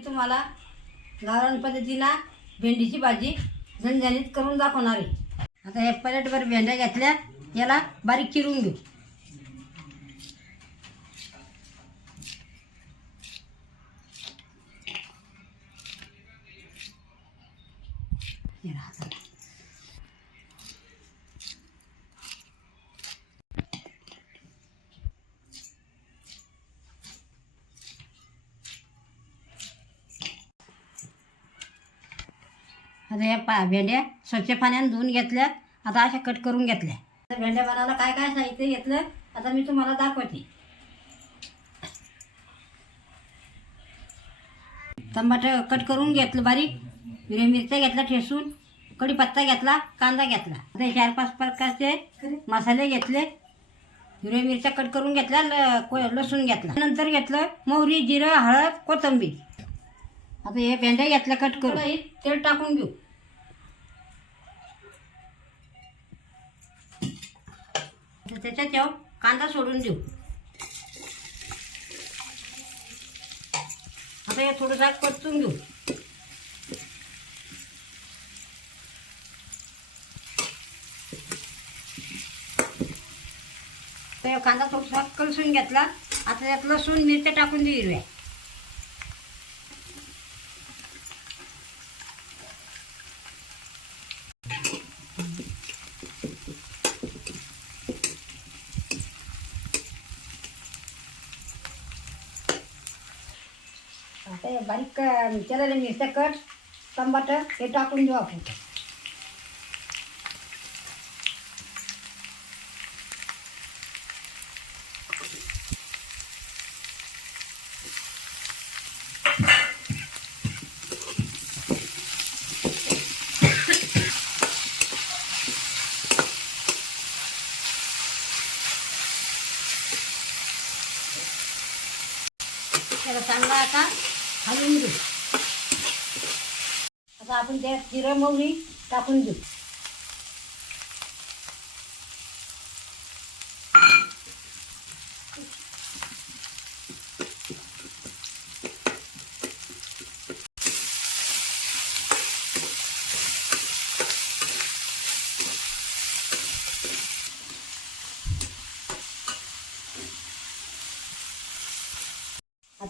मी तुम्हाला गावरान पद्धतीला भेंडीची भाजी झणझणीत करून दाखवणार आहे. आता हे पलेटभर भेंड्या घेतल्या याला बारीक चिरून घेऊ. आता या पा भेंड्या स्वच्छ पाण्याने धुवून घेतल्या. आता अशा कट करून घेतल्या. आता भेंड्या बनायला काय काय साहित्य घेतलं आता मी तुम्हाला दाखवते. टमाटर कट करून घेतलं बारीक. हिरव्या मिरच्या घेतल्या ठेसून. कढीपत्ता घेतला कांदा घेतला. आता चार पाच प्रकारचे मसाले घेतले. हिरव्या मिरच्या कट करून घेतल्या ल को- लसूण घेतला. नंतर घेतलं मोहरी जिरं हळद कोथिंबीर. आता हे भेंड्या घेतल्या कट करू. हे तेल टाकून घेऊ. त्याच्यात येऊ कांदा सोडून देऊ. आता हे थोडंसं परतून घेऊ. कांदा थोडासा कलसून घेतला. आता त्यात लसूण मिरच्या टाकून देऊ हिरव्या आता हे बारीक केलेले मिरच्या कट टमाटर हे टाकून देऊ आपण. त्याला चांगला आता. हलवून घेऊ आता आपण त्यात जिरं मोहरी टाकून देऊ.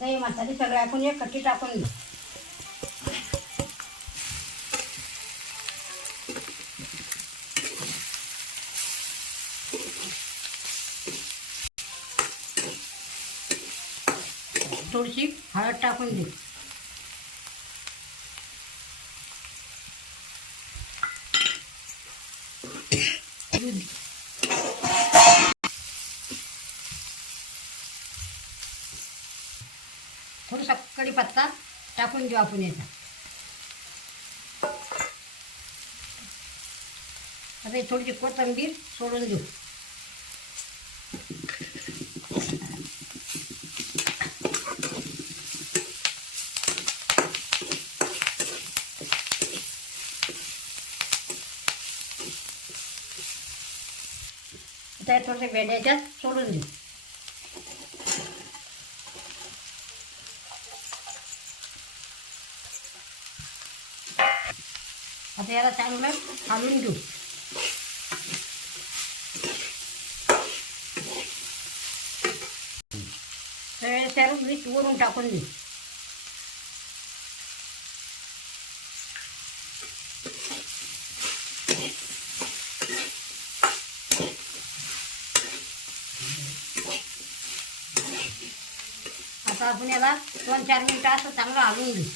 आता हे मसाले सगळे आपण एक कट्टी टाकून देऊ थोडीशी हळद टाकून देऊ थोडासा कढीपत्ता टाकून देऊ आपण याचा. आता ही थोडीशी कोथिंबीर सोडून देऊ. आता हे थोडंसं भेंड्याच्यात सोडून देऊ. आता याला चांगलं हलवून घेऊ सगळे सर्व मीठ वरून टाकून देऊ आता आपण याला दोन चार मिनटं असं चांगलं हलवून घेऊ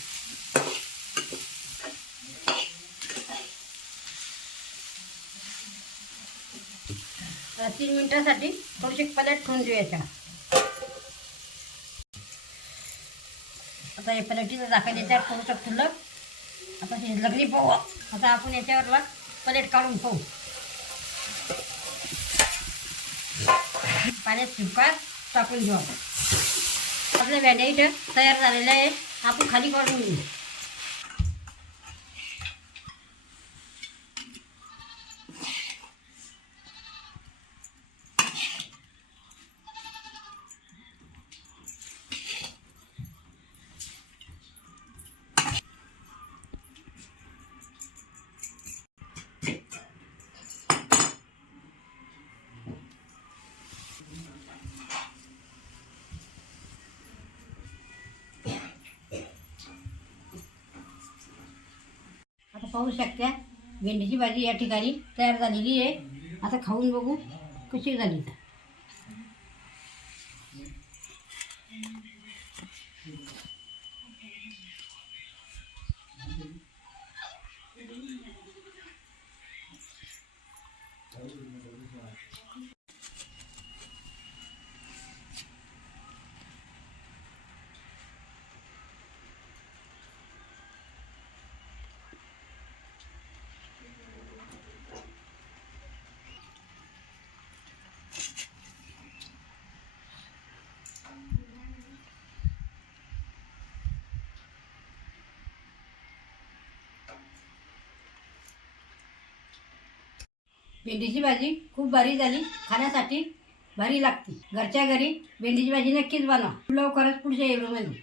अ, तीन मिनटासाठी थोडीशी पलट ठेवून देऊ याच्या आता हे पलटीचं झाकण याच्यावर शकतो लग आता हे लग्नी पाहू. आता आपण याच्यावर प्लेट काढून पाहू. पाण्यात शिपका टाकून घेऊ आपण. आपल्या तयार झालेलं आहे आपण खाली काढून घेऊ. पाहू शकता. भेंडीची भाजी या ठिकाणी तयार झालेली आहे. आता खाऊन बघू कशी झाली तर. भेंडीची भाजी खूप भारी झाली. खाण्यासाठी भारी लागते. घरच्या घरी भेंडीची भाजी नक्कीच बनवा. लवकरच पुढच्या व्हिडिओमध्ये